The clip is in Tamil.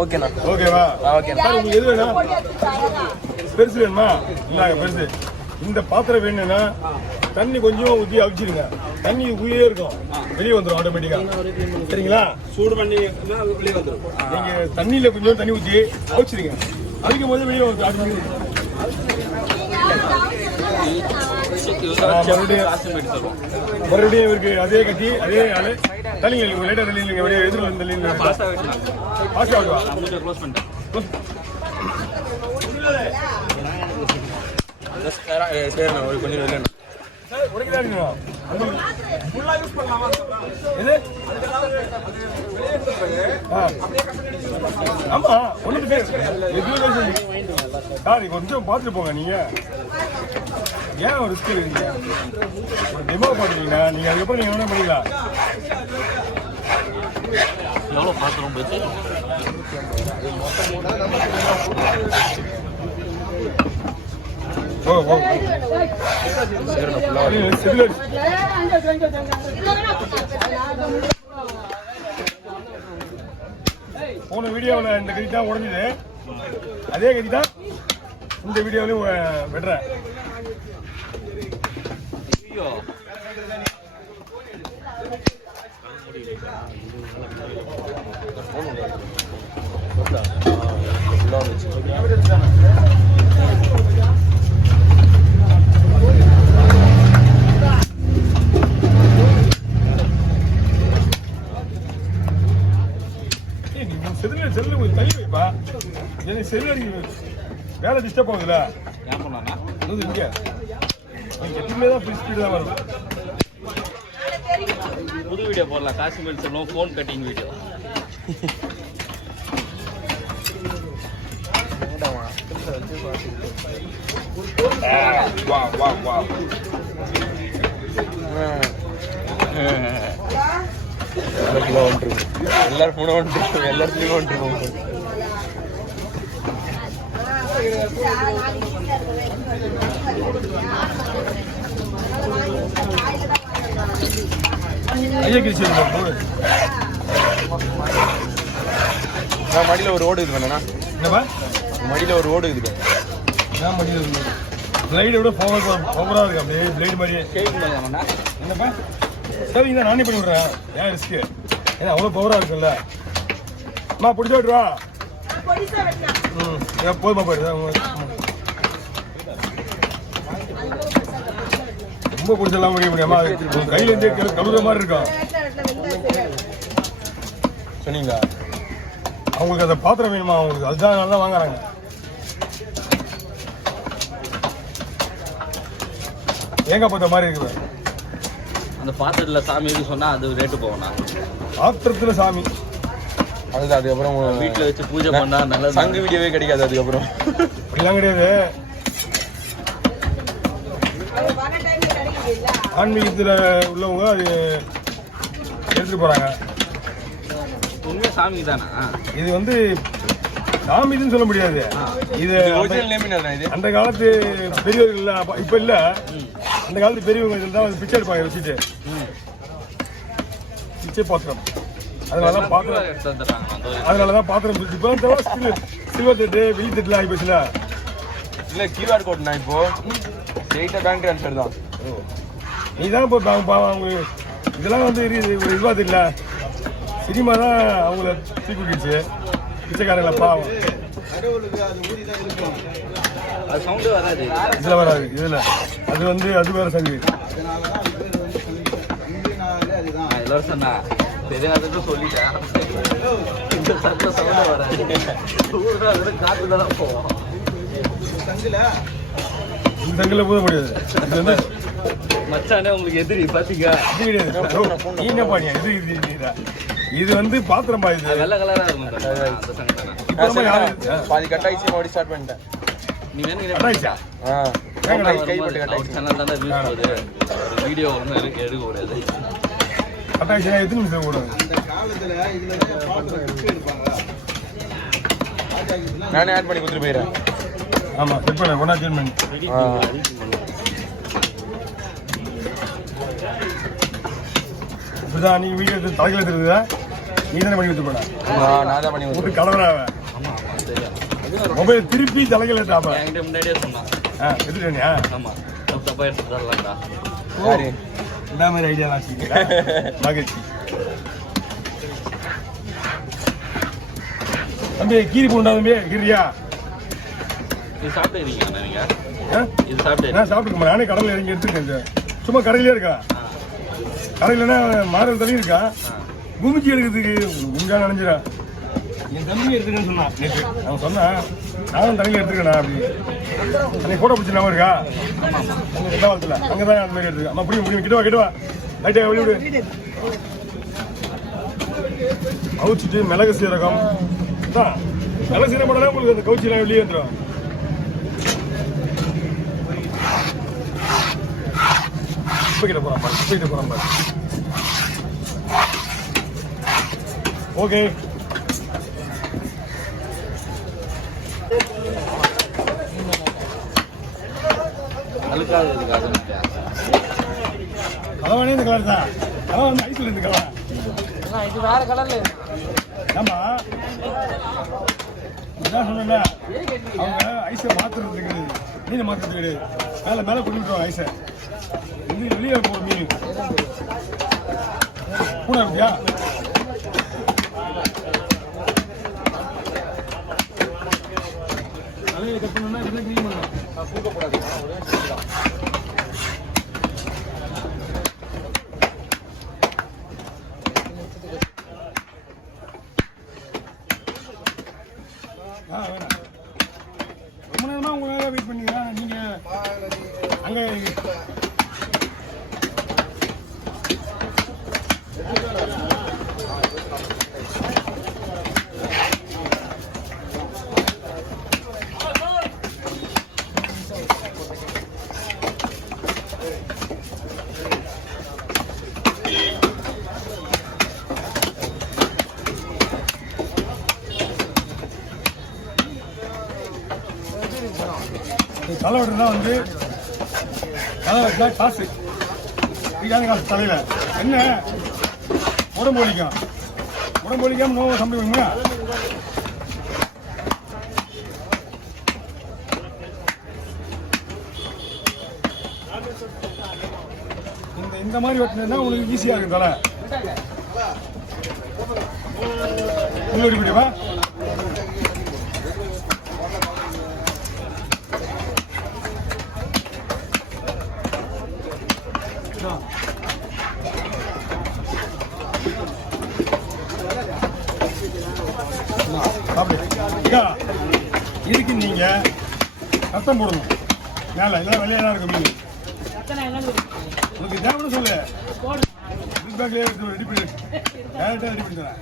ஓகேண்ணா. ஓகேவா? ஓகேண்ணா. சார் உங்களுக்கு எது வேணும்? பெருசு வேணுமா? இந்தாங்க பெருசு. இந்த பாத்திரம் வேணும்னா தண்ணி கொஞ்சம் ஊற்றி அவிச்சிருங்க. தண்ணி உள்ளே இருக்கும், வெளியே வந்துடும் ஆட்டோமேட்டிக்கா. சரிங்களா? சூடு பண்ணி வெளியே வந்துடும். நீங்க தண்ணியில கொஞ்சம் தண்ணி ஊற்றி அவிச்சிருங்க. அவிக்கும் போது வெளியே வந்து ஆட்டோமேட்டிக். மறுபடியும் இவருக்கு அதே கட்டி அதே ஆளு தள்ளிங்க. லேட்டா தள்ளிங்க, வெளியே எதிர்ப்பு வந்து தள்ளிங்க. பாஸ்ட் ஆகுவா? க்ளோஸ் பண்ணிட்டேன். சரிண்ணா, ஒரு கொஞ்சம் இல்லைண்ணா. ஆமா, கொஞ்சம் பார்த்துட்டு போங்க. நீங்க ஏன் ஒரு ரிஸ்க் இருக்கீங்க? டெமோ பாத்துட்டீங்கன்னா நீங்க அதுக்கப்புறம் நீங்க என்ன பண்ணிக்கலாம்? எவ்வளோ பார்க்குறோம் போச்சு? போன வீடியோவில் இந்த கதி தான் உடஞ்சுது, அதே கதி தான் இந்த வீடியோவிலையும் வெட்டுறேன். செல்லு கொஞ்சம் தள்ளி வைப்பா. செல்லு வேலை டிஸ்டர்ப் ஆகுதுல்ல. இங்க எப்பவுமே தான் ஃபுல் ஸ்பீடு தான் வரும். புது வீடியோ போடலாம். காஷ்மீர் சொல்லுவோம், ஃபோன் கட்டிங் வீடியோ. எல்லாரும் ஃபோனை வந்துருக்கோம், எல்லாத்துலேயும் வந்துருக்கோம். மடியில் ஒரு ரோடு இது வேணா? என்னப்பா மடியில் ஒரு ரோடு இருக்குது. நான் மடியில் இருக்கு. பிளைடை விட பவராக இருக்கு. அப்படியே பிளைடு மாதிரியே. என்னப்பா சரிங்க தான் நானே பண்ணி விட்றேன். ஏன் ரிஸ்க்கு? ஏன்னா அவ்வளோ பவராக இருக்குல்ல. அம்மா பிடிச்சா விட்டுருவா. போதுமா போயிடுதா? ரொம்ப பிடிச்செல்லாம் முடிய முடியாமா? கையிலேருந்தே கழுவுற மாதிரி இருக்கும். சொன்னீங்களா? அவங்களுக்கு அந்த பாத்திரம் வேணுமா? அவங்களுக்கு அதுதான் நல்லா வாங்குறாங்க. தேங்காய் பாத்திரம் மாதிரி இருக்குது. அந்த பாத்திரத்தில் சாமி எது சொன்னால் அது ரேட்டு போகணும். பாத்திரத்தில் சாமி அதுதான். அதுக்கப்புறம் வீட்டில் வச்சு பூஜை பண்ணால் நல்ல சங்கு வீடியோவே கிடைக்காது. அதுக்கப்புறம் அப்படிலாம் கிடையாது. ஆன்மீகத்தில் உள்ளவங்க அது எடுத்துட்டு போகிறாங்க. உண்மையாக சாமி தானா? இது வந்து சாமின்னு சொல்ல முடியாது. இது அந்த காலத்து பெரியவர்கள் இப்ப இல்ல. அந்த காலத்து பெரியவங்க தான் பிச்சை எடுப்பாங்க வச்சுட்டு. பிச்சை பாத்திரம். அதனாலதான் பாத்திரம் இப்போ சில்வர் தட்டு வெள்ளி தட்டுல ஆகி போச்சுல. இல்ல கியூஆர் கோட்னா இப்போ ஸ்ட்ரெயிட்டா பேங்க் ட்ரான்ஸ்ஃபர் தான். நீதான் இப்போ அவங்க இதெல்லாம் வந்து ஒரு இதுவா தெரியல. சினிமா தான் அவங்கள தூக்கிடுச்சு. பிச்சைக்காரங்கள பாவம். இதுல வராது. இதுல அது வந்து அது வேற சங்கு. சொல்லிட்டேன். இந்த சங்குல போத முடியாது. இது வந்து மச்சானே உங்களுக்கு எதிரி பாத்தீங்க. நீ என்ன பாடியா? இது வந்து பாத்திரம் பாயுது. வெள்ளை கலரா இருக்கும். பாதி கட் ஆயிடுச்சு. மறுபடியும் ஸ்டார்ட் பண்ணிட்டேன். நீ வேணும் வீடியோ ஒன்றும் எடுக்க கூடாது. நானே ஆட் பண்ணி கொடுத்துட்டு போயிடுறேன். ஆமா செட் பண்ண ஒண்ணா சேஞ்ச் பண்ணி. இப்பதான் நீ வீடியோ தலையில தெரியுதா? நீ தானே பண்ணி கொடுத்து போன. நான் தான் பண்ணி ஒரு கொடுத்தேன். கலவராவ ஆமா ஆமா தெரியும். மொபைல் திருப்பி தலைக்கலட்டாப்ப என்கிட்ட முன்னாடியே சொன்னான். எடுத்துட்டேனியா ஆமா தப்பா எடுத்து தரலாம்டா. யாரு? இந்த மாதிரி ஐடியாலாம் வச்சுக்கீங்களா மகிழ்ச்சி. தம்பி கீரி பூண்டா தம்பி கீரியா இது சாப்பிட்டு இருக்கீங்க நீங்க? ஆ? இது சாப்பிட்டு நான் சாப்பிட்டுக்கோமா, நானே கடலில் இறங்கி எடுத்துருக்கேன். சும்மா கடையிலே இருக்கா, கடையிலன்னா மாறல் தள்ளி இருக்கா, குமிச்சி எடுக்கிறதுக்கு குஞ்சா நினைஞ்சிடா. என் தம்பி எடுத்துக்கன்னு சொன்னான் நேற்று. அவன் சொன்னான் நானும் தண்ணியில் எடுத்துக்கண்ணா அப்படி. அன்னைக்கு ஃபோட்டோ பிடிச்ச ஞாபகம் இருக்கா? அங்கே கிட்டவாளத்தில் அங்கே தான் அந்த மாதிரி எடுத்துக்க. அம்மா பிடிக்கும் கிட்டவா கிட்டவா லைட்டாக வெளி விடு. அவுச்சிட்டு மிளகு சீரகம் தான் மிளகு சீரகம் போட்டாலே உங்களுக்கு அந்த கவுச்சிலாம் வெளியே வந்துடும். கிட்ட போறான் பாரு, கிட்ட போறான் பாரு. ஓகே அழுக்காது இருக்காது. கலவானே இந்த கலர் தான். கலவா வந்து ஐஸ்ல இருந்து கலவா. இது வேற கலர்ல ஆமா இதான் சொன்னேன்ல, அவங்க ஐஸை மாத்துறது கிடையாது, மீனை மாத்துறது கிடையாது. மேலே மேலே கொண்டுட்டோம் ஐஸை. இது வெளியே போகிற மீன் பூனை இருக்கியா? தலையை கட் பண்ணணும்னா இதெல்லாம் க்ளீன் பண்ணணும். பூக்கப்படாது. வேணாம் ரொம்ப நேரமாக உங்களால் வெயிட் பண்ணிங்களா? நீங்கள் அங்கே தலை வெட்டுனா வந்து தலை வெட்டினா காசு இதுக்கான காசு தலையில் என்ன உடம்பு ஒழிக்கும். உடம்பு ஒழிக்காம நோவை சம்பளிக்குங்க. இந்த மாதிரி வெட்டினா உங்களுக்கு ஈஸியாக இருக்கும். தலை உள்ளூரி முடியுமா? இதுக்கு நீங்க ரத்தம் போடணும் மேல, இதெல்லாம் வெளியெல்லாம் இருக்கு மீன். உனக்கு தேவைன்னு சொல்லு, ரெடி பண்ணி டேரக்டா ரெடி பண்ணி தரேன்.